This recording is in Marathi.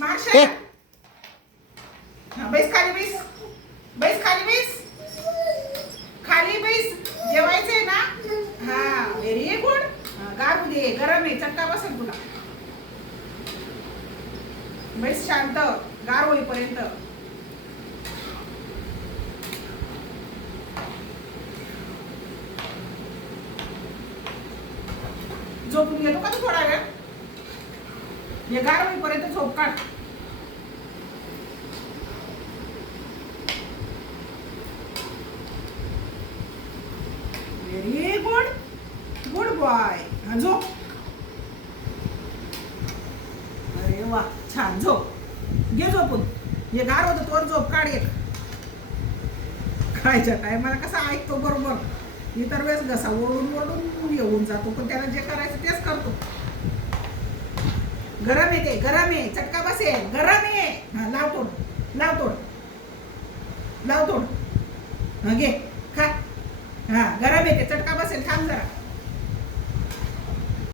मार्शल बैस खाली बैस बैस खाली बैस खाली बैस जेवायचंय ना हा व्हेरी गुड गार दे गरम आहे चटका बसेल तुला बैस शांत गार होईपर्यंत झोपून घेतो का तू थोडा वेळ हे गार होईपर्यंत झोप काढ व्हेरी गुड गुड बॉय झोप अरे वा छान झोप घे झोपून हे गार होतं तोवर झोप काढ एक खायच्या टायमाला कसा ऐकतो बरोबर इतर वेळेस घसा ओढून ओढून येऊन जातो पण त्याला जे करायचं तेच करतो गरम येते गरम आहे चटका बसेल गरम आहे हा लाव तोड लाव तोड लाव तोड हा घे खा हा गरम येते चटका बसेल थांब जरा